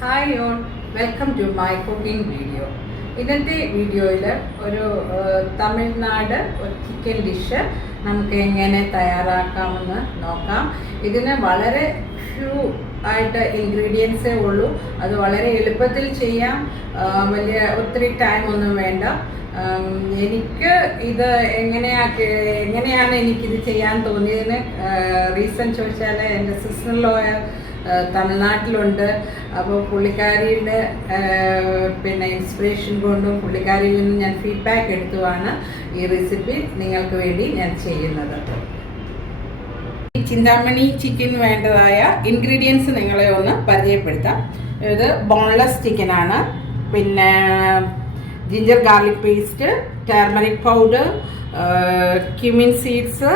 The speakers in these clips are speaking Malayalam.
Hi all, welcome to my cooking video. ഇന്നത്തെ വീഡിയോയിൽ ഒരു തമിഴ്നാട് ഒരു ചിക്കൻ ഡിഷ് നമുക്ക് എങ്ങനെ തയ്യാറാക്കാമെന്ന് നോക്കാം. ഇതിന് വളരെ ഫ്യൂ ആയിട്ട് ഇൻഗ്രീഡിയൻസേ ഉള്ളൂ. അത് വളരെ എളുപ്പത്തിൽ ചെയ്യാം. വലിയ ഒത്തിരി ടൈം ഒന്നും വേണ്ട. എനിക്ക് ഇത് എങ്ങനെയാണ് എനിക്കിത് ചെയ്യാൻ തോന്നിയതിന് റീസൺ ചോദിച്ചാൽ എൻ്റെ സിസ്റ്ററിലോ തമിഴ്നാട്ടിലുണ്ട്. അപ്പോൾ പുള്ളിക്കാരിയുടെ ഇൻസ്പിറേഷൻ കൊണ്ടും പുള്ളിക്കാരിയിൽ നിന്ന് ഞാൻ ഫീഡ്ബാക്ക് എടുത്തുമാണ് ഈ റെസിപ്പി നിങ്ങൾക്ക് വേണ്ടി ഞാൻ ചെയ്യുന്നത്. ഈ ചിന്താമണി ചിക്കൻ വേണ്ടതായ ഇൻഗ്രീഡിയൻസ് നിങ്ങളെ ഒന്ന് പരിചയപ്പെടുത്താം. ഇത് ബോൺലെസ് ചിക്കനാണ്. പിന്നെ ginger garlic paste, turmeric powder, cumin seeds,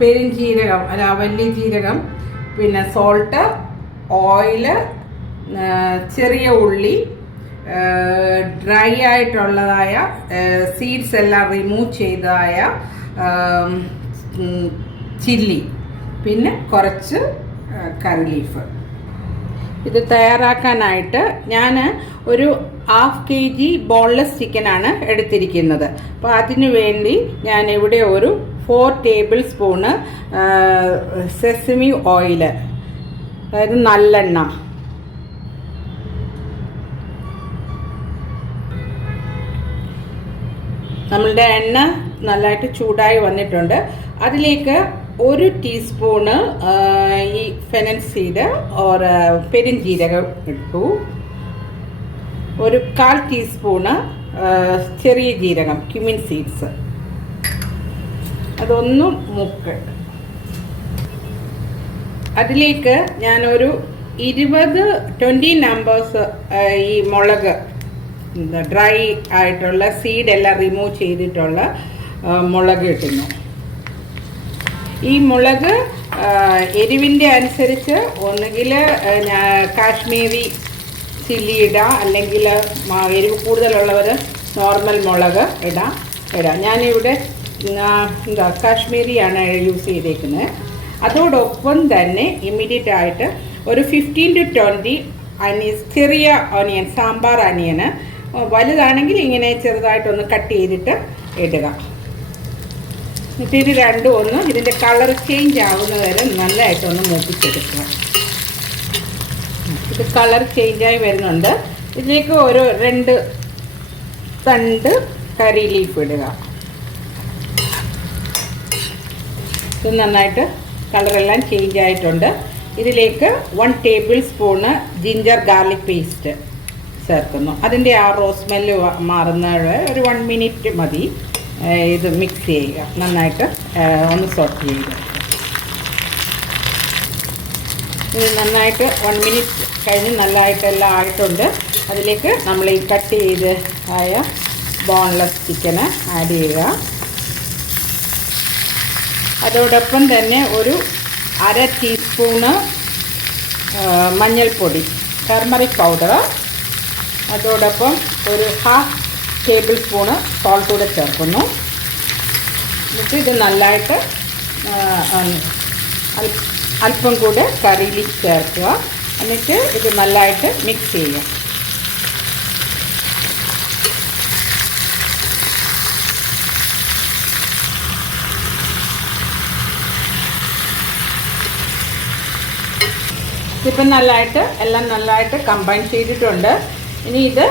പെരുംജീരകം അല്ല വലിയ ജീരകം, പിന്നെ സോൾട്ട്, ഓയില്, ചെറിയ ഉള്ളി, ഡ്രൈ ആയിട്ടുള്ളതായ സീഡ്സ് എല്ലാം റിമൂവ് ചെയ്തതായ ചില്ലി, പിന്നെ കുറച്ച് കറി ലീഫ്. ഇത് തയ്യാറാക്കാനായിട്ട് ഞാൻ ഒരു 1/2 kg ബോൺലെസ് ചിക്കനാണ് എടുത്തിരിക്കുന്നത്. അപ്പോൾ അതിനു വേണ്ടി ഞാൻ ഇവിടെ ഒരു 4 ടേബിൾ സ്പൂണ് സെസമി ഓയിൽ, അതായത് നല്ലെണ്ണ, നമ്മളുടെ എണ്ണ നല്ലതായിട്ട് ചൂടായി വന്നിട്ടുണ്ട്. അതിലേക്ക് 1 ടീസ്പൂണ് ഈ ഫെനൽ സീഡ് ഓർ പെരുംജീരകം ഇട്ടു. ഒരു 1/4 ടീസ്പൂണ് ചെറിയ ജീരകം ക്യുമിൻ സീഡ്സ്, അതൊന്നും മുക്ക്. അതിലേക്ക് ഞാനൊരു 20 നമ്പേഴ്സ് ഈ മുളക്, ഡ്രൈ ആയിട്ടുള്ള സീഡെല്ലാം റിമൂവ് ചെയ്തിട്ടുള്ള മുളക് ഇട്ടുന്നു. ഈ മുളക് എരിവിൻ്റെ അനുസരിച്ച് ഒന്നുകിൽ കാശ്മീരി ചില്ലി ഇടാം, അല്ലെങ്കിൽ എരിവ് കൂടുതലുള്ളവർ നോർമൽ മുളക് ഇടാം. ഞാനിവിടെ കാശ്മീരിയാണ് യൂസ് ചെയ്തേക്കുന്നത്. അതോടൊപ്പം തന്നെ ഇമ്മീഡിയറ്റ് ആയിട്ട് ഒരു 15 to 20 ചെറിയ ഓണിയൻ, സാമ്പാർ ഓണിയന് വലുതാണെങ്കിൽ ഇങ്ങനെ ചെറുതായിട്ടൊന്ന് കട്ട് ചെയ്തിട്ട് ഇടുക. എന്നിട്ട് ഇത് രണ്ടും ഇതിൻ്റെ കളർ ചേഞ്ച് ആവുന്ന വരെ നല്ലതായിട്ടൊന്ന് മൂപ്പിച്ചെടുക്കുക. ഇത് കളർ ചേഞ്ചായി വരുന്നുണ്ട്. ഇതിലേക്ക് ഒരു 2 തണ്ട് കറി ലീഫ് ഇടുക. ഇത് നന്നായിട്ട് കളറെല്ലാം ചേഞ്ച് ആയിട്ടുണ്ട്. ഇതിലേക്ക് 1 table spoon ginger garlic paste ചേർക്കുന്നു. അതിൻ്റെ ആ റോസ് സ്മെല്ല് മാറുന്നത് ഒരു 1 മിനിറ്റ് മതി. ഇത് മിക്സ് ചെയ്യുക, നന്നായിട്ട് ഒന്ന് സോട്ട് ചെയ്യുക. ഇത് നന്നായിട്ട് 1 മിനിറ്റ് കഴിഞ്ഞ് നല്ലതായിട്ടെല്ലാം ആയിട്ടുണ്ട്. അതിലേക്ക് നമ്മൾ ഈ കട്ട് ചെയ്ത് ആയ ബോൺലെസ് ചിക്കന് ആഡ് ചെയ്യുക. അതോടൊപ്പം തന്നെ ഒരു 1/2 ടീസ്പൂണ് മഞ്ഞൾപ്പൊടി, ടർമറിക് പൗഡർ, അതോടൊപ്പം ഒരു 1/2 ടേബിൾ സ്പൂണ് സോൾട്ട് കൂടെ ചേർക്കുന്നു. എന്നിട്ട് ഇത് നല്ലതായിട്ട് അല്പം കൂടെ കറി ലീഫ് ചേർക്കുക. എന്നിട്ട് ഇത് നല്ലതായിട്ട് മിക്സ് ചെയ്യുക. ഇതിപ്പം എല്ലാം നല്ലതായിട്ട് കമ്പൈൻ ചെയ്തിട്ടുണ്ട്. ഇനി ഇത്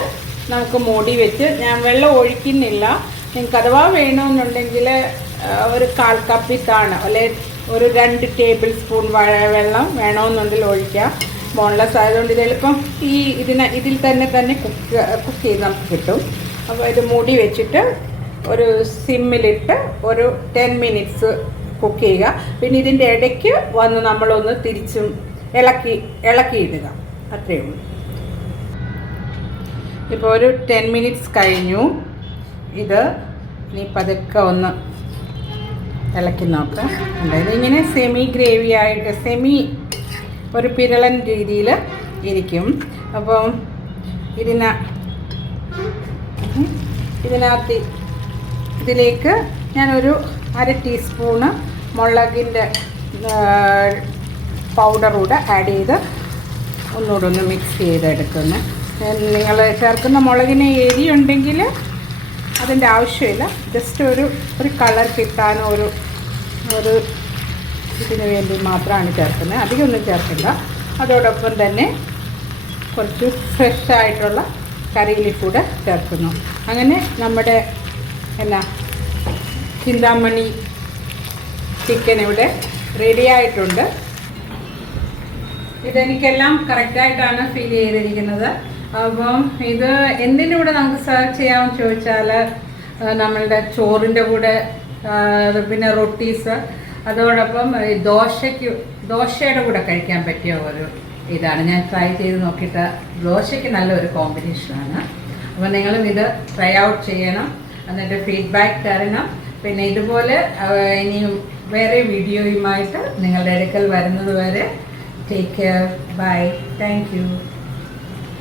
നമുക്ക് മൂടി വെച്ച്, ഞാൻ വെള്ളം ഒഴിക്കുന്നില്ല. നിങ്ങൾക്ക് അഥവാ വേണമെന്നുണ്ടെങ്കിൽ ഒരു 1/4 കപ്പിത്താണ് അല്ലെ ഒരു 2 ടേബിൾ സ്പൂൺ വെള്ളം വേണമെന്നുണ്ടെങ്കിൽ ഒഴിക്കാം. ബോൺലെസ് ആയതുകൊണ്ട് ഇത് എളുപ്പം ഇതിൽ തന്നെ കുക്ക് ചെയ്ത് നമുക്ക് കിട്ടും. അപ്പോൾ ഇത് മൂടി വെച്ചിട്ട് ഒരു സിമ്മിലിട്ട് ഒരു 10 മിനിറ്റ്സ് കുക്ക് ചെയ്യുക. പിന്നെ ഇതിൻ്റെ ഇടയ്ക്ക് വന്ന് നമ്മളൊന്ന് തിരിച്ചും ഇളക്കിയിടുക. അത്രയേ ഉള്ളൂ. ഇപ്പോൾ ഒരു 10 മിനിറ്റ്സ് കഴിഞ്ഞു. ഇത് ഇനി പതുക്കെ ഒന്ന് ഇളക്കി നോക്കാം. അതായത് ഇങ്ങനെ സെമി ഗ്രേവി ആയിട്ട് ഒരു പിരളൻ രീതിയിൽ ഇരിക്കും. അപ്പം ഇതിലേക്ക് ഞാനൊരു 1/2 ടീസ്പൂണ് മുളകിൻ്റെ പൗഡർ കൂടെ ആഡ് ചെയ്ത് ഒന്നുകൂടെ ഒന്ന് മിക്സ് ചെയ്തെടുക്കുന്നു. നിങ്ങൾ ചേർക്കുന്ന മുളകിന് എരിയുണ്ടെങ്കിൽ അതിൻ്റെ ആവശ്യമില്ല. ജസ്റ്റ് ഒരു കളർ കിട്ടാനോ ഒരു ഇതിന് വേണ്ടി മാത്രമാണ് ചേർക്കുന്നത്. അധികമൊന്നും ചേർക്കില്ല. അതോടൊപ്പം തന്നെ കുറച്ച് ഫ്രഷ് ആയിട്ടുള്ള കറി ലീഫ് കൂടെ ചേർക്കുന്നു. അങ്ങനെ നമ്മുടെ ചിന്താമണി ചിക്കൻ ഇവിടെ റെഡി ആയിട്ടുണ്ട്. ഇതെനിക്കെല്ലാം കറക്റ്റായിട്ടാണ് ഫീൽ ചെയ്തിരിക്കുന്നത്. അപ്പം ഇത് എന്തിൻ്റെ കൂടെ നമുക്ക് സെർവ് ചെയ്യാമെന്ന് ചോദിച്ചാൽ നമ്മളുടെ ചോറിൻ്റെ കൂടെ, പിന്നെ റൊട്ടീസ്, അതോടൊപ്പം ദോശയുടെ കൂടെ കഴിക്കാൻ പറ്റിയ ഒരു ഇതാണ്. ഞാൻ ട്രൈ ചെയ്ത് നോക്കിയിട്ട് ദോശയ്ക്ക് നല്ലൊരു കോമ്പിനേഷനാണ്. അപ്പോൾ നിങ്ങളും ഇത് ട്രൈ ഔട്ട് ചെയ്യണം, എന്നിട്ട് ഫീഡ്ബാക്ക് തരണം. പിന്നെ ഇതുപോലെ ഇനിയും വേറെ വീഡിയോയുമായിട്ട് നിങ്ങളുടെ അടുക്കൽ വരുന്നത് വരെ take care. Bye. Thank U.